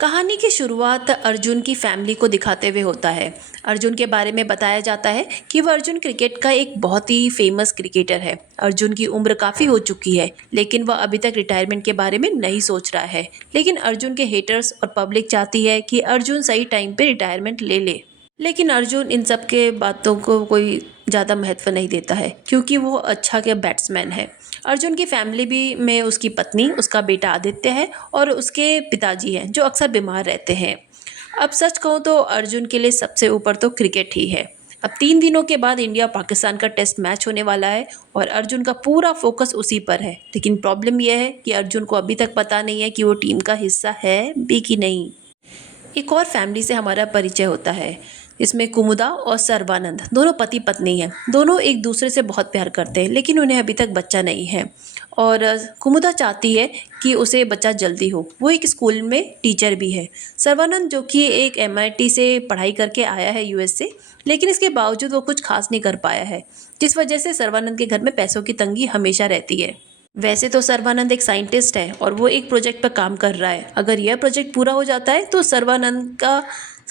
कहानी की शुरुआत अर्जुन की फैमिली को दिखाते हुए होता है। अर्जुन के बारे में बताया जाता है कि वह अर्जुन क्रिकेट का एक बहुत ही फेमस क्रिकेटर है। अर्जुन की उम्र काफ़ी हो चुकी है, लेकिन वह अभी तक रिटायरमेंट के बारे में नहीं सोच रहा है। लेकिन अर्जुन के हेटर्स और पब्लिक चाहती है कि अर्जुन सही टाइम पे रिटायरमेंट ले ले। लेकिन अर्जुन इन सब के बातों को कोई ज़्यादा महत्व नहीं देता है, क्योंकि वो अच्छा के बैट्समैन है। अर्जुन की फैमिली भी में उसकी पत्नी, उसका बेटा आदित्य है और उसके पिताजी हैं जो अक्सर बीमार रहते हैं। अब सच कहूँ तो अर्जुन के लिए सबसे ऊपर तो क्रिकेट ही है। अब 3 दिनों के बाद इंडिया पाकिस्तान का टेस्ट मैच होने वाला है और अर्जुन का पूरा फोकस उसी पर है। लेकिन प्रॉब्लम यह है कि अर्जुन को अभी तक पता नहीं है कि वो टीम का हिस्सा है भी कि नहीं। एक और फैमिली से हमारा परिचय होता है। इसमें कुमुदा और सर्वानंद दोनों पति पत्नी हैं। दोनों एक दूसरे से बहुत प्यार करते हैं, लेकिन उन्हें अभी तक बच्चा नहीं है। और कुमुदा चाहती है कि उसे बच्चा जल्दी हो। वो एक स्कूल में टीचर भी है। सर्वानंद जो कि एक MIT से पढ़ाई करके आया है US से, लेकिन इसके बावजूद वो कुछ खास नहीं कर पाया है, जिस वजह से सर्वानंद के घर में पैसों की तंगी हमेशा रहती है। वैसे तो सर्वानंद एक साइंटिस्ट है और वो एक प्रोजेक्ट पर काम कर रहा है। अगर यह प्रोजेक्ट पूरा हो जाता है तो सर्वानंद का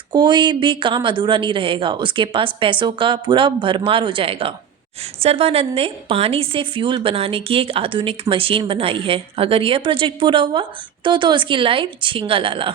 कोई भी काम अधूरा नहीं रहेगा। उसके पास पैसों का पूरा भरमार हो जाएगा। सर्वानंद ने पानी से फ्यूल बनाने की एक आधुनिक मशीन बनाई है। अगर यह प्रोजेक्ट पूरा हुआ तो उसकी लाइफ झींगा लाला।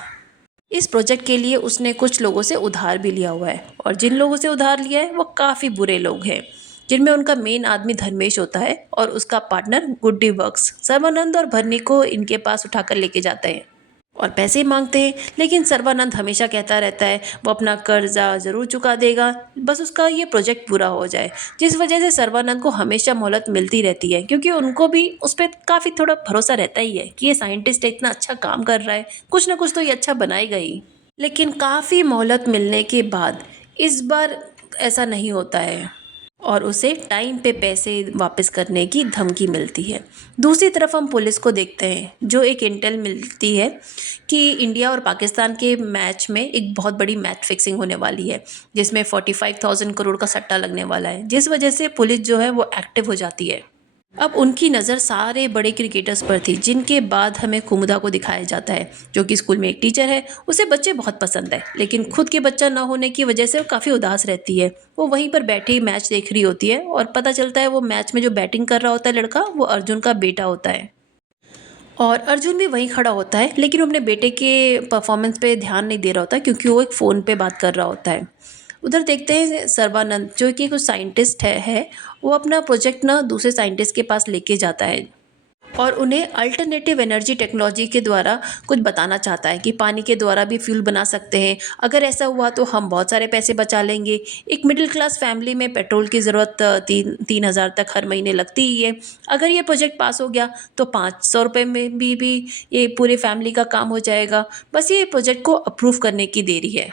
इस प्रोजेक्ट के लिए उसने कुछ लोगों से उधार भी लिया हुआ है, और जिन लोगों से उधार लिया है वो काफ़ी बुरे लोग हैं, जिनमें उनका मेन आदमी धर्मेश होता है और उसका पार्टनर गुड्डी वर्क्स। सर्वानंद और भरनी को इनके पास उठाकर लेके जाते हैं और पैसे मांगते हैं, लेकिन सर्वानंद हमेशा कहता रहता है वो अपना कर्जा ज़रूर चुका देगा, बस उसका ये प्रोजेक्ट पूरा हो जाए। जिस वजह से सर्वानंद को हमेशा मोहलत मिलती रहती है, क्योंकि उनको भी उस पर काफ़ी थोड़ा भरोसा रहता ही है कि ये साइंटिस्ट इतना अच्छा काम कर रहा है, कुछ ना कुछ तो ये अच्छा बनाएगा ही। लेकिन काफ़ी मोहलत मिलने के बाद इस बार ऐसा नहीं होता है और उसे टाइम पे पैसे वापस करने की धमकी मिलती है। दूसरी तरफ हम पुलिस को देखते हैं, जो एक इंटेल मिलती है कि इंडिया और पाकिस्तान के मैच में एक बहुत बड़ी मैच फिक्सिंग होने वाली है, जिसमें 45,000 करोड़ का सट्टा लगने वाला है। जिस वजह से पुलिस जो है वो एक्टिव हो जाती है। अब उनकी नज़र सारे बड़े क्रिकेटर्स पर थी, जिनके बाद हमें कुमुदा को दिखाया जाता है, जो कि स्कूल में एक टीचर है। उसे बच्चे बहुत पसंद है, लेकिन खुद के बच्चा ना होने की वजह से वो काफ़ी उदास रहती है। वो वहीं पर बैठे ही मैच देख रही होती है और पता चलता है वो मैच में जो बैटिंग कर रहा होता है लड़का, वो अर्जुन का बेटा होता है। और अर्जुन भी वहीं खड़ा होता है, लेकिन वो अपने बेटे के परफॉर्मेंस पे ध्यान नहीं दे रहा होता, क्योंकि वो एक फ़ोन पे बात कर रहा होता है। उधर देखते हैं सर्बानंद, जो कि कुछ साइंटिस्ट है, वो अपना प्रोजेक्ट ना दूसरे साइंटिस्ट के पास लेके जाता है और उन्हें अल्टरनेटिव एनर्जी टेक्नोलॉजी के द्वारा कुछ बताना चाहता है कि पानी के द्वारा भी फ्यूल बना सकते हैं। अगर ऐसा हुआ तो हम बहुत सारे पैसे बचा लेंगे। एक मिडिल क्लास फैमिली में पेट्रोल की ज़रूरत 3,000 तक हर महीने लगती ही है। अगर ये प्रोजेक्ट पास हो गया तो 500 रुपये में भी ये पूरी फैमिली का काम हो जाएगा। बस ये प्रोजेक्ट को अप्रूव करने की देरी है।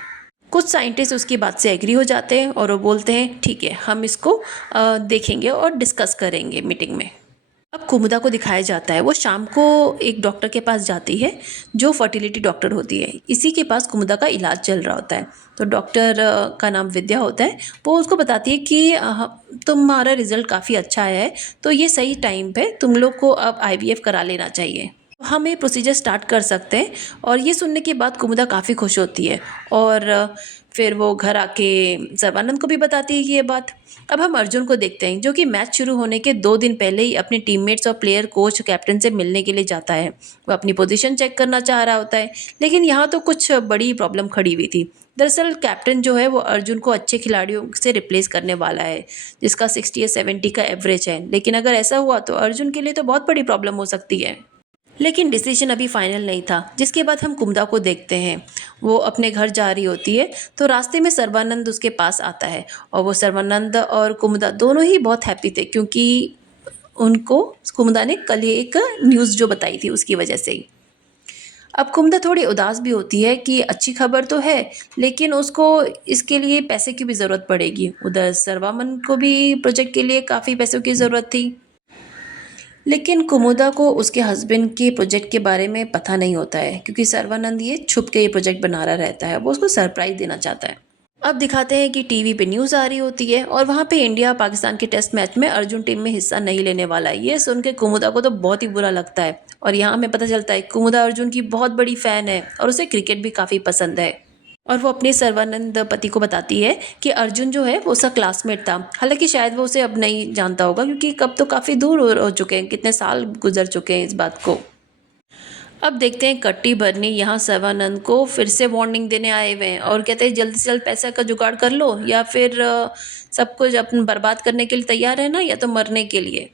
कुछ साइंटिस्ट उसकी बात से एग्री हो जाते हैं और वो बोलते हैं ठीक है, हम इसको देखेंगे और डिस्कस करेंगे मीटिंग में। अब कुमुदा को दिखाया जाता है, वो शाम को एक डॉक्टर के पास जाती है, जो फर्टिलिटी डॉक्टर होती है। इसी के पास कुमुदा का इलाज चल रहा होता है। तो डॉक्टर का नाम विद्या होता है। वो उसको बताती है कि तुम्हारा रिजल्ट काफ़ी अच्छा आया है, तो ये सही टाइम पे तुम लोग को अब IVF करा लेना चाहिए। हम ये प्रोसीजर स्टार्ट कर सकते हैं। और ये सुनने के बाद कुमुदा काफ़ी खुश होती है और फिर वो घर आके सर्बानंद को भी बताती है कि ये बात। अब हम अर्जुन को देखते हैं, जो कि मैच शुरू होने के 2 दिन पहले ही अपने टीममेट्स और प्लेयर, कोच, कैप्टन से मिलने के लिए जाता है। वो अपनी पोजीशन चेक करना चाह रहा होता है, लेकिन यहाँ तो कुछ बड़ी प्रॉब्लम खड़ी हुई थी। दरअसल कैप्टन जो है वो अर्जुन को अच्छे खिलाड़ियों से रिप्लेस करने वाला है, जिसका 60 या 70 का एवरेज है। लेकिन अगर ऐसा हुआ तो अर्जुन के लिए तो बहुत बड़ी प्रॉब्लम हो सकती है। लेकिन डिसीजन अभी फाइनल नहीं था। जिसके बाद हम कुमुदा को देखते हैं, वो अपने घर जा रही होती है, तो रास्ते में सर्बानंद उसके पास आता है। और वो सर्बानंद और कुमुदा दोनों ही बहुत हैप्पी थे, क्योंकि उनको कुमुदा ने कल ही एक न्यूज़ जो बताई थी उसकी वजह से ही। अब कुमुदा थोड़ी उदास भी होती है कि अच्छी खबर तो है, लेकिन उसको इसके लिए पैसे की भी ज़रूरत पड़ेगी। उधर सर्वानंद को भी प्रोजेक्ट के लिए काफ़ी पैसों की ज़रूरत थी। लेकिन कुमुदा को उसके हस्बैंड के प्रोजेक्ट के बारे में पता नहीं होता है, क्योंकि सर्वानंद ये छुप के ये प्रोजेक्ट बना रहा रहता है। वो उसको सरप्राइज़ देना चाहता है। अब दिखाते हैं कि टीवी पे न्यूज़ आ रही होती है और वहाँ पे इंडिया पाकिस्तान के टेस्ट मैच में अर्जुन टीम में हिस्सा नहीं लेने वाला है। ये सुन के कुमुदा को तो बहुत ही बुरा लगता है और यहाँ हमें पता चलता है कुमुदा अर्जुन की बहुत बड़ी फ़ैन है और उसे क्रिकेट भी काफ़ी पसंद है। और वो अपने सर्वानंद पति को बताती है कि अर्जुन जो है वो उसका क्लासमेट था। हालाँकि शायद वो उसे अब नहीं जानता होगा क्योंकि कब तो काफ़ी दूर हो चुके हैं, कितने साल गुज़र चुके हैं इस बात को। अब देखते हैं कट्टी भरनी यहाँ सर्वानंद को फिर से वार्निंग देने आए हुए हैं और कहते हैं जल्द से जल्द पैसा का जुगाड़ कर लो या फिर सब कुछ अपन बर्बाद करने के लिए तैयार रहना या तो मरने के लिए।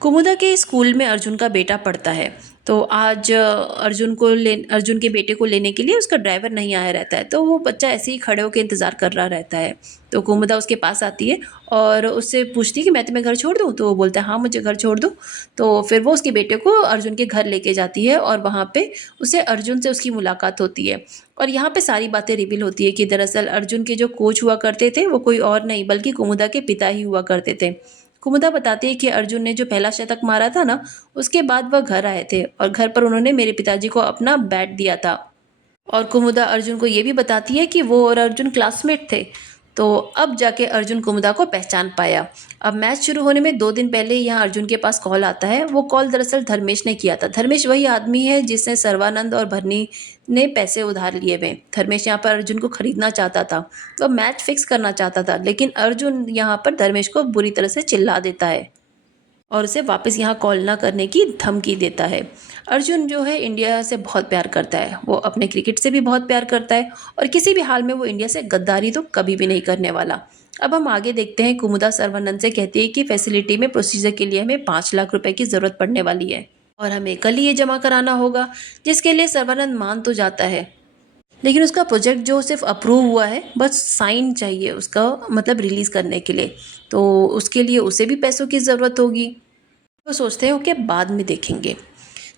कुमुदा के स्कूल में अर्जुन का बेटा पढ़ता है। तो आज अर्जुन के बेटे को लेने के लिए उसका ड्राइवर नहीं आया रहता है, तो वो बच्चा ऐसे ही खड़े होकर इंतज़ार कर रहा रहता है। तो कुमुदा उसके पास आती है और उससे पूछती है कि मैं तुम्हें घर छोड़ दूँ? तो वो बोलता है हाँ मुझे घर छोड़ दो। तो फिर वो उसके बेटे को अर्जुन के घर लेके जाती है और वहाँ पे उसे अर्जुन से उसकी मुलाकात होती है। और यहाँ पे सारी बातें रिवील होती है कि दरअसल अर्जुन के जो कोच हुआ करते थे वो कोई और नहीं बल्कि कुमुदा के पिता ही हुआ करते थे। कुमुदा बताती है कि अर्जुन ने जो पहला शतक मारा था ना, उसके बाद वह घर आए थे और घर पर उन्होंने मेरे पिताजी को अपना बैट दिया था। और कुमुदा अर्जुन को ये भी बताती है कि वो और अर्जुन क्लासमेट थे। तो अब जाके अर्जुन कुमुदा को पहचान पाया। अब मैच शुरू होने में 2 दिन पहले यहाँ अर्जुन के पास कॉल आता है। वो कॉल दरअसल धर्मेश ने किया था। धर्मेश वही आदमी है जिसने सर्वानंद और भरनी ने पैसे उधार लिए हुए। धर्मेश यहाँ पर अर्जुन को खरीदना चाहता था, तो मैच फिक्स करना चाहता था, लेकिन अर्जुन यहाँ पर धर्मेश को बुरी तरह से चिल्ला देता है और उसे वापस यहाँ कॉल ना करने की धमकी देता है। अर्जुन जो है इंडिया से बहुत प्यार करता है, वो अपने क्रिकेट से भी बहुत प्यार करता है और किसी भी हाल में वो इंडिया से गद्दारी तो कभी भी नहीं करने वाला। अब हम आगे देखते हैं। कुमुदा सर्वानंद से कहती है कि फैसिलिटी में प्रोसीजर के लिए हमें 5 लाख रुपए की ज़रूरत पड़ने वाली है और हमें कल ही ये जमा कराना होगा, जिसके लिए सर्वानंद मान तो जाता है, लेकिन उसका प्रोजेक्ट जो सिर्फ अप्रूव हुआ है, बस साइन चाहिए उसका मतलब रिलीज़ करने के लिए। तो उसके लिए उसे भी पैसों की ज़रूरत होगी। वो सोचते हैं ओके बाद में देखेंगे।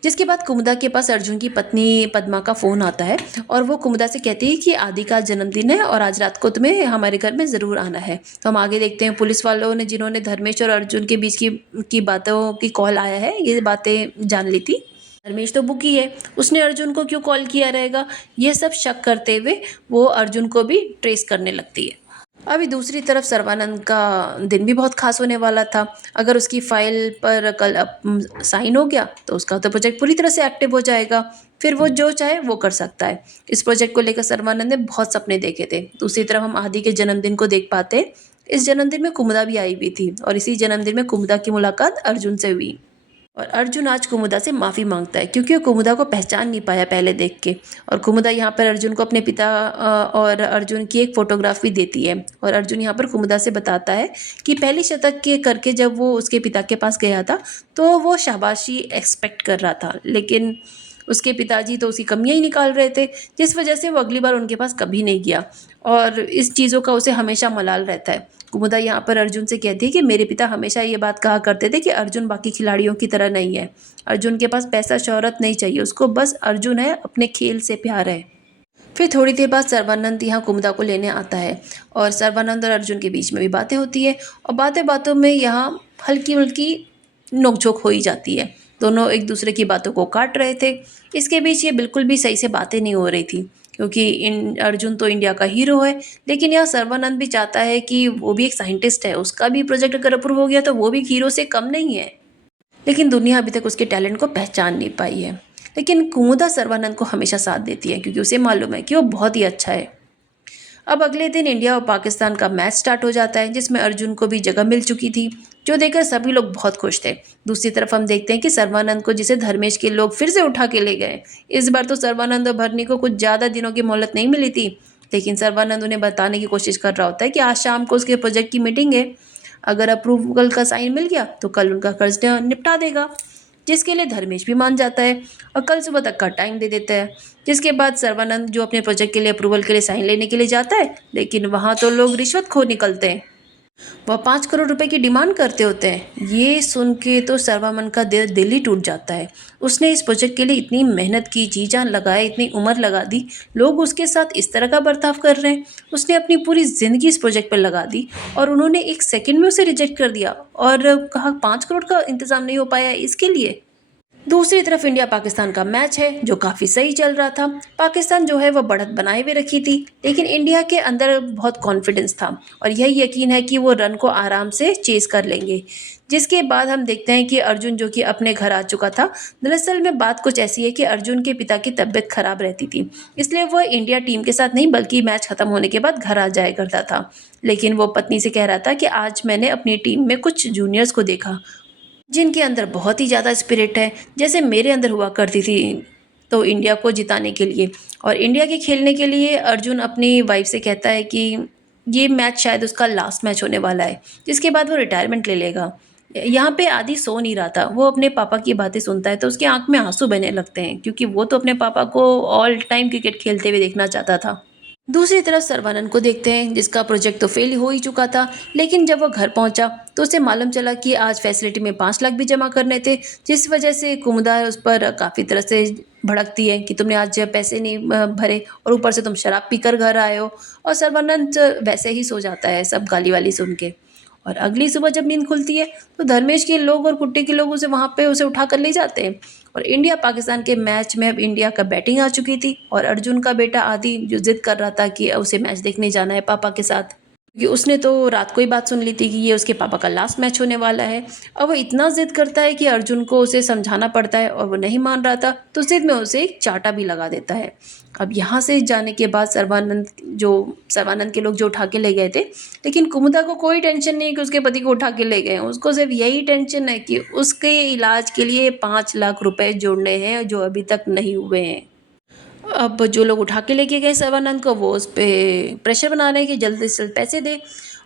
जिसके बाद कुमुदा के पास अर्जुन की पत्नी पद्मा का फ़ोन आता है और वो कुमुदा से कहती है कि आदि का जन्मदिन है और आज रात को तुम्हें हमारे घर में ज़रूर आना है। तो हम आगे देखते हैं पुलिस वालों ने जिन्होंने धर्मेश और अर्जुन के बीच की बातों की कॉल आया है, ये बातें जान ली थी। धर्मेश तो बुकी है, उसने अर्जुन को क्यों कॉल किया रहेगा, ये सब शक करते हुए वो अर्जुन को भी ट्रेस करने लगती है। अभी दूसरी तरफ सर्वानंद का दिन भी बहुत खास होने वाला था। अगर उसकी फाइल पर कल साइन हो गया तो उसका तो प्रोजेक्ट पूरी तरह से एक्टिव हो जाएगा, फिर वो जो चाहे वो कर सकता है। इस प्रोजेक्ट को लेकर सर्वानंद ने बहुत सपने देखे थे। दूसरी तरफ हम आदि के जन्मदिन को देख पाते हैं। इस जन्मदिन में कुमुदा भी आई हुई थी और इसी जन्मदिन में कुमुदा की मुलाकात अर्जुन से हुई और अर्जुन आज कुमुदा से माफ़ी मांगता है क्योंकि वो कुमुदा को पहचान नहीं पाया पहले देख के। और कुमुदा यहाँ पर अर्जुन को अपने पिता और अर्जुन की एक फ़ोटोग्राफ भी देती है और अर्जुन यहाँ पर कुमुदा से बताता है कि पहली शतक के करके जब वो उसके पिता के पास गया था तो वो शाबाशी एक्सपेक्ट कर रहा था, लेकिन उसके पिताजी तो उसकी कमियां ही निकाल रहे थे, जिस वजह से वो अगली बार उनके पास कभी नहीं गया और इस चीज़ों का उसे हमेशा मलाल रहता है। कुमुदा यहाँ पर अर्जुन से कहती है कि मेरे पिता हमेशा ये बात कहा करते थे कि अर्जुन बाकी खिलाड़ियों की तरह नहीं है। अर्जुन के पास पैसा शोहरत नहीं चाहिए, उसको बस अर्जुन है, अपने खेल से प्यार है। फिर थोड़ी देर बाद सर्वानंद यहाँ कुमुदा को लेने आता है और सर्वानंद और अर्जुन के बीच में भी बातें होती है और बातें बातों में यहाँ हल्की हल्की नोकझोंक हो ही जाती है। दोनों एक दूसरे की बातों को काट रहे थे। इसके बीच ये बिल्कुल भी सही से बातें नहीं हो रही थी क्योंकि इन अर्जुन तो इंडिया का हीरो है, लेकिन यहाँ सर्वानंद भी चाहता है कि वो भी एक साइंटिस्ट है, उसका भी प्रोजेक्ट अगर अप्रूव हो गया तो वो भी हीरो से कम नहीं है। लेकिन दुनिया अभी तक उसके टैलेंट को पहचान नहीं पाई है। लेकिन कुमुदा सर्वानंद को हमेशा साथ देती है क्योंकि उसे मालूम है कि वो बहुत ही अच्छा है। अब अगले दिन इंडिया और पाकिस्तान का मैच स्टार्ट हो जाता है जिसमें अर्जुन को भी जगह मिल चुकी थी, जो देखकर सभी लोग बहुत खुश थे। दूसरी तरफ हम देखते हैं कि सर्वानंद को जिसे धर्मेश के लोग फिर से उठा के ले गए। इस बार तो सर्वानंद और भरनी को कुछ ज़्यादा दिनों की मोहलत नहीं मिली थी, लेकिन सर्वानंद उन्हें बताने की कोशिश कर रहा होता है कि आज शाम को उसके प्रोजेक्ट की मीटिंग है, अगर अप्रूवल का साइन मिल गया तो कल उनका कर्ज निपटा देगा, जिसके लिए धर्मेश भी मान जाता है और कल सुबह तक का टाइम दे देता है। जिसके बाद सर्वानंद जो अपने प्रोजेक्ट के लिए अप्रूवल के लिए साइन लेने के लिए जाता है, लेकिन वहाँ तो लोग रिश्वत खो निकलते हैं। वह 5 करोड़ रुपए की डिमांड करते होते हैं। ये सुन के तो सर्वानंद का दिल ही टूट जाता है। उसने इस प्रोजेक्ट के लिए इतनी मेहनत की, जी जान लगाए, इतनी उम्र लगा दी, लोग उसके साथ इस तरह का बर्ताव कर रहे हैं। उसने अपनी पूरी ज़िंदगी इस प्रोजेक्ट पर लगा दी और उन्होंने एक सेकंड में उसे रिजेक्ट कर दिया और कहा 5 करोड़ का इंतज़ाम नहीं हो पाया इसके लिए। दूसरी तरफ इंडिया पाकिस्तान का मैच है जो काफ़ी सही चल रहा था। पाकिस्तान जो है वो बढ़त बनाए हुए रखी थी, लेकिन इंडिया के अंदर बहुत कॉन्फिडेंस था और यही यकीन है कि वो रन को आराम से चेज़ कर लेंगे। जिसके बाद हम देखते हैं कि अर्जुन जो कि अपने घर आ चुका था। दरअसल में बात कुछ ऐसी है कि अर्जुन के पिता की तबीयत खराब रहती थी, इसलिए वो इंडिया टीम के साथ नहीं बल्कि मैच खत्म होने के बाद घर आ जाया करता था। लेकिन वो पत्नी से कह रहा था कि आज मैंने अपनी टीम में कुछ जूनियर्स को देखा जिनके अंदर बहुत ही ज़्यादा स्पिरिट है, जैसे मेरे अंदर हुआ करती थी। तो इंडिया को जिताने के लिए और इंडिया के खेलने के लिए अर्जुन अपनी वाइफ से कहता है कि ये मैच शायद उसका लास्ट मैच होने वाला है, जिसके बाद वो रिटायरमेंट ले लेगा। यहाँ पे आदि सो नहीं रहा था, वो अपने पापा की बातें सुनता है तो उसकी आंख में आंसू बहने लगते हैं, क्योंकि वो तो अपने पापा को ऑल टाइम क्रिकेट खेलते हुए देखना चाहता था। दूसरी तरफ सर्बानंद को देखते हैं, जिसका प्रोजेक्ट तो फेल हो ही चुका था। लेकिन जब वो घर पहुंचा तो उसे मालूम चला कि आज फैसिलिटी में 5 लाख भी जमा करने थे, जिस वजह से कुमुदा उस पर काफ़ी तरह से भड़कती है कि तुमने आज पैसे नहीं भरे और ऊपर से तुम शराब पीकर घर आए हो। और सर्बानंद वैसे ही सो जाता है सब गाली वाली सुन के। और अगली सुबह जब नींद खुलती है तो धर्मेश के लोग और कुट्टी के लोग उसे वहाँ पे उसे उठा कर ले जाते हैं। और इंडिया पाकिस्तान के मैच में अब इंडिया का बैटिंग आ चुकी थी और अर्जुन का बेटा आदि जो जिद कर रहा था कि उसे मैच देखने जाना है पापा के साथ, क्योंकि उसने तो रात को ही बात सुन ली थी कि ये उसके पापा का लास्ट मैच होने वाला है। अब वो इतना जिद करता है कि अर्जुन को उसे समझाना पड़ता है और वो नहीं मान रहा था, तो जिद में उसे एक चाटा भी लगा देता है। अब यहाँ से जाने के बाद सर्बानंद के लोग जो उठा के ले गए थे, लेकिन कुमुदा को कोई टेंशन नहीं है कि उसके पति को उठा के ले गए हैं। उसको सिर्फ यही टेंशन है कि उसके इलाज के लिए 5 लाख रुपए जोड़ने हैं जो अभी तक नहीं हुए हैं। अब जो लोग उठा के लेके गए सर्बानंद को, वो उस पे प्रेशर बना रहे हैं कि जल्द से जल्द पैसे दे।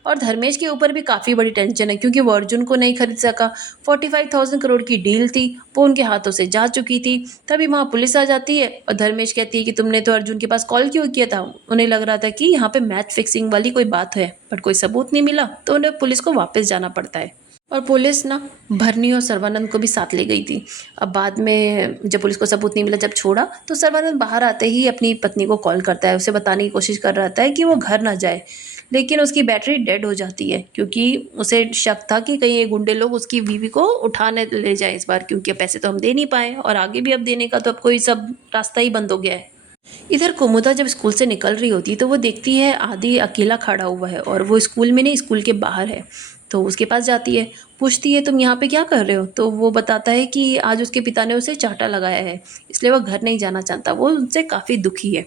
और धर्मेश के ऊपर भी काफ़ी बड़ी टेंशन है, क्योंकि वो अर्जुन को नहीं खरीद सका। 45,000 करोड़ की डील थी, वो उनके हाथों से जा चुकी थी। तभी वहाँ पुलिस आ जाती है और धर्मेश कहती है कि तुमने तो अर्जुन के पास कॉल क्यों किया था। उन्हें लग रहा था कि यहाँ पे मैच फिक्सिंग वाली कोई बात है, बट कोई सबूत नहीं मिला, तो उन्हें पुलिस को वापस जाना पड़ता है। और पुलिस ना भरनी और सर्बानंद को भी साथ ले गई थी। अब बाद में जब पुलिस को सबूत नहीं मिला, जब छोड़ा, तो सर्बानंद बाहर आते ही अपनी पत्नी को कॉल करता है, उसे बताने की कोशिश कर रहा था कि वो घर ना जाए। लेकिन उसकी बैटरी डेड हो जाती है, क्योंकि उसे शक था कि कहीं ये गुंडे लोग उसकी बीवी को उठाने ले जाए इस बार, क्योंकि पैसे तो हम दे नहीं पाए और आगे भी अब देने का तो अब कोई सब रास्ता ही बंद हो गया है। इधर कुमुदा जब स्कूल से निकल रही होती है तो वो देखती है आदि अकेला खड़ा हुआ है और वो स्कूल में नहीं, स्कूल के बाहर है। तो उसके पास जाती है, पूछती है तुम यहाँ पे क्या कर रहे हो। तो वो बताता है कि आज उसके पिता ने उसे चांटा लगाया है, इसलिए वो घर नहीं जाना चाहता, वो उनसे काफ़ी दुखी है।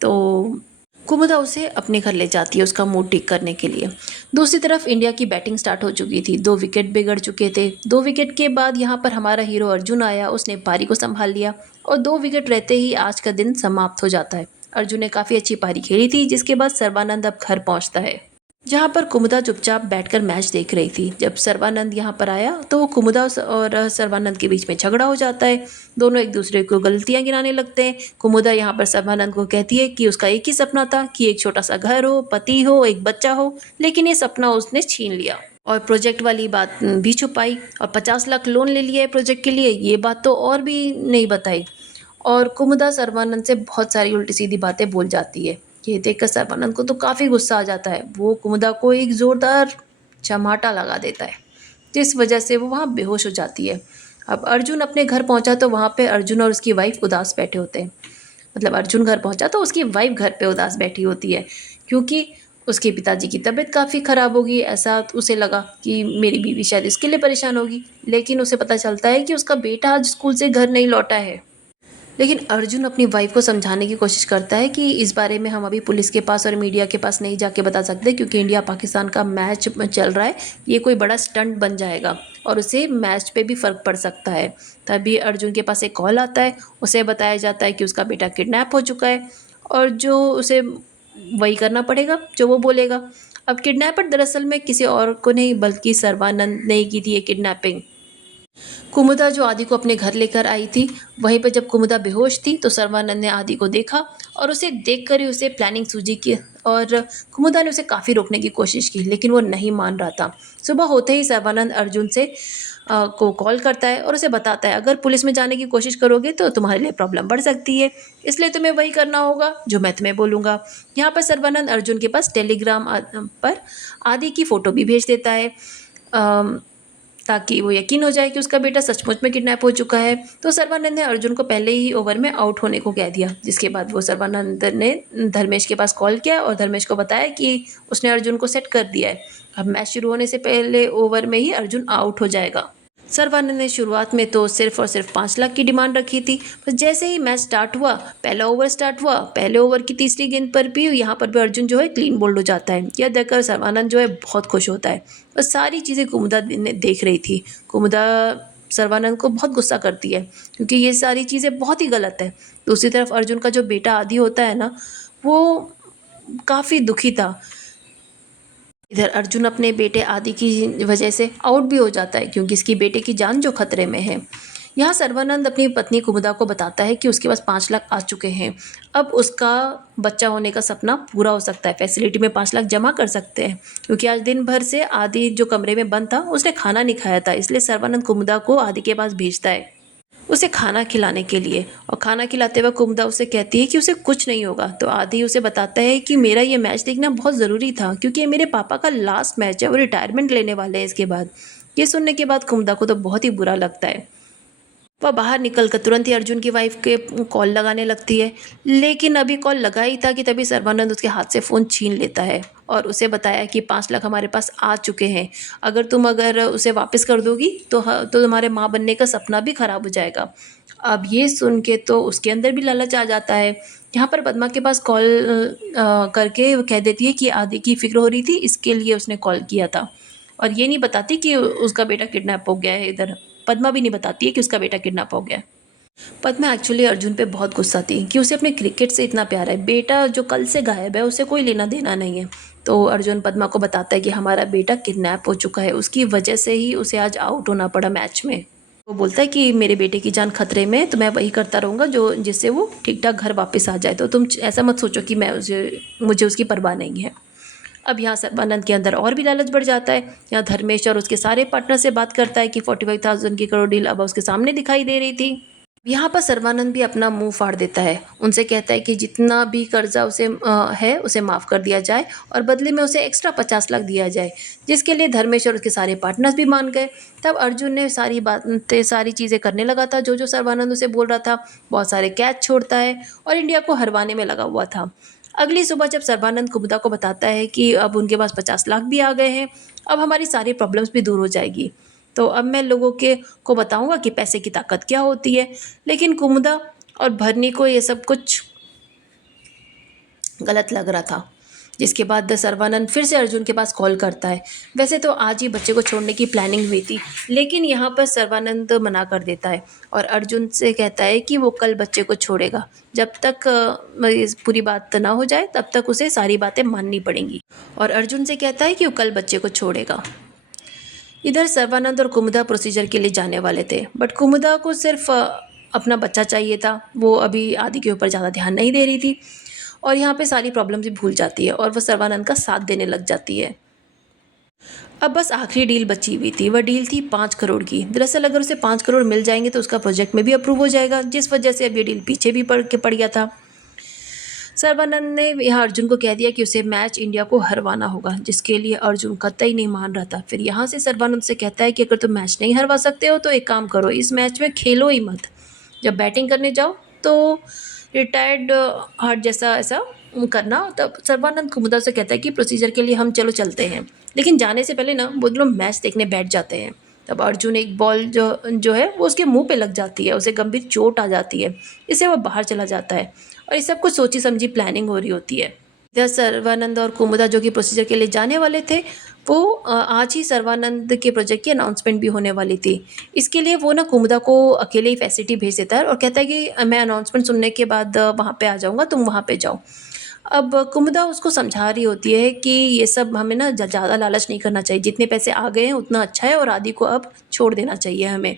तो कुमुदा उसे अपने घर ले जाती है उसका मूड ठीक करने के लिए। दूसरी तरफ इंडिया की बैटिंग स्टार्ट हो चुकी थी, 2 विकेट बिगड़ चुके थे। 2 विकेट के बाद यहाँ पर हमारा हीरो अर्जुन आया, उसने पारी को संभाल लिया और 2 विकेट रहते ही आज का दिन समाप्त हो जाता है। अर्जुन ने काफ़ी अच्छी पारी खेली थी, जिसके बाद सर्बानंद अब घर पहुँचता है, जहाँ पर कुमुदा चुपचाप बैठकर मैच देख रही थी। जब सर्बानंद यहाँ पर आया तो वो कुमुदा और सर्बानंद के बीच में झगड़ा हो जाता है। दोनों एक दूसरे को गलतियाँ गिनाने लगते हैं। कुमुदा यहाँ पर सर्बानंद को कहती है कि उसका एक ही सपना था कि एक छोटा सा घर हो, पति हो, एक बच्चा हो, लेकिन ये सपना उसने छीन लिया। और प्रोजेक्ट वाली बात भी छुपाई और 50 लाख लोन ले लिया है प्रोजेक्ट के लिए, ये बात तो और भी नहीं बताई। और कुमुदा सर्बानंद से बहुत सारी उल्टी सीधी बातें बोल जाती है। ये देखकर सर्बानंद को तो काफ़ी गुस्सा आ जाता है, वो कुमुदा को एक ज़ोरदार चमाटा लगा देता है, जिस वजह से वो वहाँ बेहोश हो जाती है। अब अर्जुन अपने घर पहुँचा तो वहाँ पे अर्जुन और उसकी वाइफ उदास बैठे होते हैं। मतलब अर्जुन घर पहुँचा तो उसकी वाइफ घर पे उदास बैठी होती है, क्योंकि उसके पिताजी की तबीयत काफ़ी ख़राब होगी। ऐसा उसे लगा कि मेरी बीवी शायद इसके लिए परेशान होगी, लेकिन उसे पता चलता है कि उसका बेटा आज स्कूल से घर नहीं लौटा है। लेकिन अर्जुन अपनी वाइफ को समझाने की कोशिश करता है कि इस बारे में हम अभी पुलिस के पास और मीडिया के पास नहीं जाके बता सकते, क्योंकि इंडिया पाकिस्तान का मैच चल रहा है, ये कोई बड़ा स्टंट बन जाएगा और उसे मैच पे भी फ़र्क पड़ सकता है। तभी अर्जुन के पास एक कॉल आता है, उसे बताया जाता है कि उसका बेटा किडनैप हो चुका है और जो उसे वही करना पड़ेगा जो वो बोलेगा। अब किडनैपर दरअसल में किसी और को नहीं बल्कि सर्बानंद ने ही की थी ये किडनैपिंग। कुमुदा जो आदि को अपने घर लेकर आई थी, वहीं पर जब कुमुदा बेहोश थी तो सर्बानंद ने आदि को देखा और उसे देखकर ही उसे प्लानिंग सूझी कि और कुमुदा ने उसे काफ़ी रोकने की कोशिश की, लेकिन वो नहीं मान रहा था। सुबह होते ही सर्बानंद अर्जुन से को कॉल करता है और उसे बताता है अगर पुलिस में जाने की कोशिश करोगे तो तुम्हारे लिए प्रॉब्लम बढ़ सकती है, इसलिए तुम्हें वही करना होगा जो मैं तुम्हें बोलूँगा। यहाँ पर सर्बानंद अर्जुन के पास टेलीग्राम पर आदि की फ़ोटो भी भेज देता है। ताकि वो यकीन हो जाए कि उसका बेटा सचमुच में किडनैप हो चुका है। तो सर्बानंद ने अर्जुन को पहले ही ओवर में आउट होने को कह दिया, जिसके बाद वो सर्बानंद ने धर्मेश के पास कॉल किया और धर्मेश को बताया कि उसने अर्जुन को सेट कर दिया है। अब मैच शुरू होने से पहले ओवर में ही अर्जुन आउट हो जाएगा। सर्बानंद ने शुरुआत में तो सिर्फ और सिर्फ 5 लाख की डिमांड रखी थी, पर जैसे ही मैच स्टार्ट हुआ, पहला ओवर स्टार्ट हुआ, पहले ओवर की तीसरी गेंद पर भी यहाँ पर भी अर्जुन जो है क्लीन बोल्ड हो जाता है। यह देखकर सर्बानंद जो है बहुत खुश होता है और सारी चीज़ें कुमुदा ने देख रही थी। कुमुदा सर्बानंद को बहुत गुस्सा करती है क्योंकि ये सारी चीज़ें बहुत ही गलत है। दूसरी तरफ अर्जुन का जो बेटा आदि होता है ना, वो काफ़ी दुखी था। इधर अर्जुन अपने बेटे आदि की वजह से आउट भी हो जाता है क्योंकि इसकी बेटे की जान जो खतरे में है। यहाँ सर्बानंद अपनी पत्नी कुमुदा को बताता है कि उसके पास 5 लाख आ चुके हैं। अब उसका बच्चा होने का सपना पूरा हो सकता है, फैसिलिटी में 5 लाख जमा कर सकते हैं। क्योंकि आज दिन भर से आदि जो कमरे में बंद था उसने खाना नहीं खाया था, इसलिए सर्बानंद कुमुदा को आदि के पास भेजता है उसे खाना खिलाने के लिए। और खाना खिलाते वक्त कुमुदा उसे कहती है कि उसे कुछ नहीं होगा। तो आदि उसे बताता है कि मेरा ये मैच देखना बहुत ज़रूरी था क्योंकि ये मेरे पापा का लास्ट मैच है, वो रिटायरमेंट लेने वाले हैं इसके बाद। ये सुनने के बाद कुमुदा को तो बहुत ही बुरा लगता है। वह बाहर निकल कर तुरंत ही अर्जुन की वाइफ के कॉल लगाने लगती है, लेकिन अभी कॉल लगा ही था कि तभी सर्बानंद उसके हाथ से फ़ोन छीन लेता है और उसे बताया कि 5 लाख हमारे पास आ चुके हैं। अगर उसे वापस कर दोगी तो तुम्हारे माँ बनने का सपना भी खराब हो जाएगा। अब ये सुन के तो उसके अंदर भी लालच आ जाता है। यहाँ पर पद्मा के पास कॉल करके वो कह देती है कि आदि की फ़िक्र हो रही थी, इसके लिए उसने कॉल किया था। और ये नहीं बताती कि उसका बेटा किडनैप हो गया है। इधर पद्मा भी नहीं बताती है कि उसका बेटा किडनैप हो गया है। पद्मा एक्चुअली अर्जुन पे बहुत गुस्सा थी कि उसे अपने क्रिकेट से इतना प्यार है, बेटा जो कल से गायब है उसे कोई लेना देना नहीं है। तो अर्जुन पद्मा को बताता है कि हमारा बेटा किडनैप हो चुका है, उसकी वजह से ही उसे आज आउट होना पड़ा मैच में। वो बोलता है कि मेरे बेटे की जान खतरे में है, तो मैं वही करता रहूँगा जो जिससे वो ठीक ठाक घर वापस आ जाए। तो तुम ऐसा मत सोचो कि मुझे उसकी परवाह नहीं है। अब यहाँ सर्बानंद के अंदर और भी लालच बढ़ जाता है। यहाँ धर्मेश और उसके सारे पार्टनर से बात करता है कि 45,000 की करोड़ डील अब उसके सामने दिखाई दे रही थी। यहाँ पर सर्बानंद भी अपना मुंह फाड़ देता है, उनसे कहता है कि जितना भी कर्जा उसे है उसे माफ़ कर दिया जाए और बदले में उसे एक्स्ट्रा 50 लाख दिया जाए, जिसके लिए धर्मेश और उसके सारे पार्टनर्स भी मान गए। तब अर्जुन ने सारी चीज़ें करने लगा था जो जो सर्बानंद उसे बोल रहा था। बहुत सारे कैच छोड़ता है और इंडिया को हरवाने में लगा हुआ था। अगली सुबह जब सर्बानंद कुमुदा को बताता है कि अब उनके पास 50 लाख भी आ गए हैं, अब हमारी सारी प्रॉब्लम्स भी दूर हो जाएगी, तो अब मैं लोगों के को बताऊंगा कि पैसे की ताकत क्या होती है। लेकिन कुमुदा और भरनी को ये सब कुछ गलत लग रहा था, जिसके बाद सर्बानंद फिर से अर्जुन के पास कॉल करता है। वैसे तो आज ही बच्चे को छोड़ने की प्लानिंग हुई थी, लेकिन यहाँ पर सर्बानंद मना कर देता है और अर्जुन से कहता है कि वो कल बच्चे को छोड़ेगा। जब तक इस पूरी बात ना हो जाए तब तक उसे सारी बातें माननी पड़ेंगी, और अर्जुन से कहता है कि वो कल बच्चे को छोड़ेगा। इधर सर्बानंद और कुमुदा प्रोसीजर के लिए जाने वाले थे, बट कुमुदा को सिर्फ अपना बच्चा चाहिए था। वो अभी आदि के ऊपर ज़्यादा ध्यान नहीं दे रही थी और यहाँ पे सारी प्रॉब्लम्स भी भूल जाती है और वह सर्बानंद का साथ देने लग जाती है। अब बस आखिरी डील बची हुई थी, वह डील थी 5 करोड़ की। दरअसल अगर उसे 5 करोड़ मिल जाएंगे तो उसका प्रोजेक्ट में भी अप्रूव हो जाएगा, जिस वजह से अब ये डील पीछे भी पड़ गया था। सर्बानंद ने यहाँ अर्जुन को कह दिया कि उसे मैच इंडिया को हरवाना होगा, जिसके लिए अर्जुन कतई नहीं मान रहा था। फिर यहाँ से सर्बानंद से कहता है कि अगर तुम मैच नहीं हरवा सकते हो तो एक काम करो, इस मैच में खेलो ही मत। जब बैटिंग करने जाओ तो रिटायर्ड हार्ट जैसा ऐसा करना। तब सर्बानंद कुमुदा से कहता है कि प्रोसीजर के लिए हम चलो चलते हैं, लेकिन जाने से पहले ना वो लोग मैच देखने बैठ जाते हैं। तब अर्जुन एक बॉल जो है वो उसके मुंह पे लग जाती है, उसे गंभीर चोट आ जाती है, इससे वो बाहर चला जाता है और ये सब कुछ सोची समझी प्लानिंग हो रही होती है। इधर सर्बानंद और कुमुदा जो कि प्रोसीजर के लिए जाने वाले थे, वो आज ही सर्बानंद के प्रोजेक्ट की अनाउंसमेंट भी होने वाली थी। इसके लिए वो ना कुमुदा को अकेले ही फैसिलिटी भेज देता है और कहता है कि मैं अनाउंसमेंट सुनने के बाद वहाँ पे आ जाऊँगा, तुम वहाँ पे जाओ। अब कुमुदा उसको समझा रही होती है कि ये सब हमें ना ज़्यादा लालच नहीं करना चाहिए, जितने पैसे आ गए हैं उतना अच्छा है और आदि को अब छोड़ देना चाहिए हमें।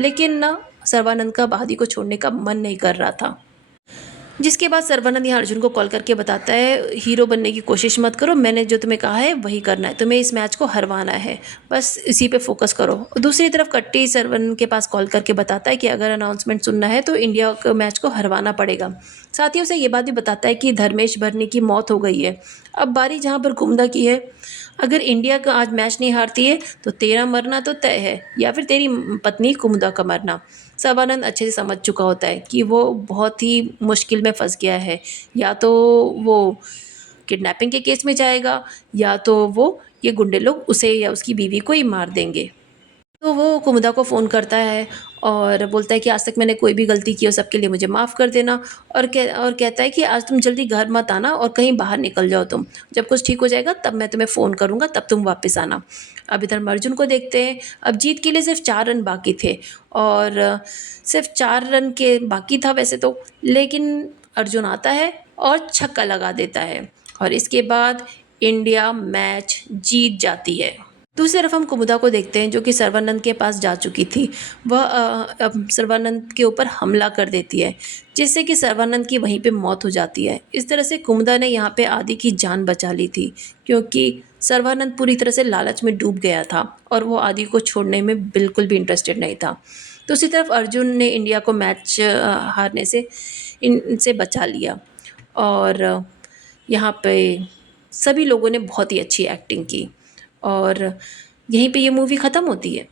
लेकिन ना सर्बानंद का अब आदि को छोड़ने का मन नहीं कर रहा था। जिसके बाद सर्बानंद यहाँ अर्जुन को कॉल करके बताता है, हीरो बनने की कोशिश मत करो, मैंने जो तुम्हें कहा है वही करना है, तुम्हें इस मैच को हरवाना है, बस इसी पे फोकस करो। और दूसरी तरफ कट्टी सर्वन के पास कॉल करके बताता है कि अगर अनाउंसमेंट सुनना है तो इंडिया को मैच को हरवाना पड़ेगा। साथ ही उसे ये बात भी बताता है कि धर्मेश बर्नी की मौत हो गई है, अब बारी जहाँ पर कुमुदा की है। अगर इंडिया का आज मैच नहीं हारती है तो तेरा मरना तो तय है, या फिर तेरी पत्नी कुमुदा का मरना। सर्बानंद अच्छे से समझ चुका होता है कि वो बहुत ही मुश्किल में फंस गया है, या तो वो किडनैपिंग के केस में जाएगा, या तो वो ये गुंडे लोग उसे या उसकी बीवी को ही मार देंगे। तो वो कुमुदा को फ़ोन करता है और बोलता है कि आज तक मैंने कोई भी गलती की हो सबके लिए मुझे माफ़ कर देना, और कहता है कि आज तुम जल्दी घर मत आना और कहीं बाहर निकल जाओ तुम, जब कुछ ठीक हो जाएगा तब मैं तुम्हें फ़ोन करूँगा, तब तुम वापस आना। अब इधर हम अर्जुन को देखते हैं। अब जीत के लिए सिर्फ 4 रन बाकी थे, और सिर्फ 4 रन के बाकी था वैसे तो, लेकिन अर्जुन आता है और छक्का लगा देता है, और इसके बाद इंडिया मैच जीत जाती है। दूसरी तरफ हम कुमुदा को देखते हैं जो कि सर्बानंद के पास जा चुकी थी। वह अब सर्बानंद के ऊपर हमला कर देती है, जिससे कि सर्बानंद की वहीं पे मौत हो जाती है। इस तरह से कुमुदा ने यहाँ पे आदि की जान बचा ली थी, क्योंकि सर्बानंद पूरी तरह से लालच में डूब गया था और वो आदि को छोड़ने में बिल्कुल भी इंटरेस्टेड नहीं था। दूसरी तरफ अर्जुन ने इंडिया को मैच हारने से इनसे बचा लिया, और यहाँ पे सभी लोगों ने बहुत ही अच्छी एक्टिंग की, और यहीं पे ये मूवी ख़त्म होती है।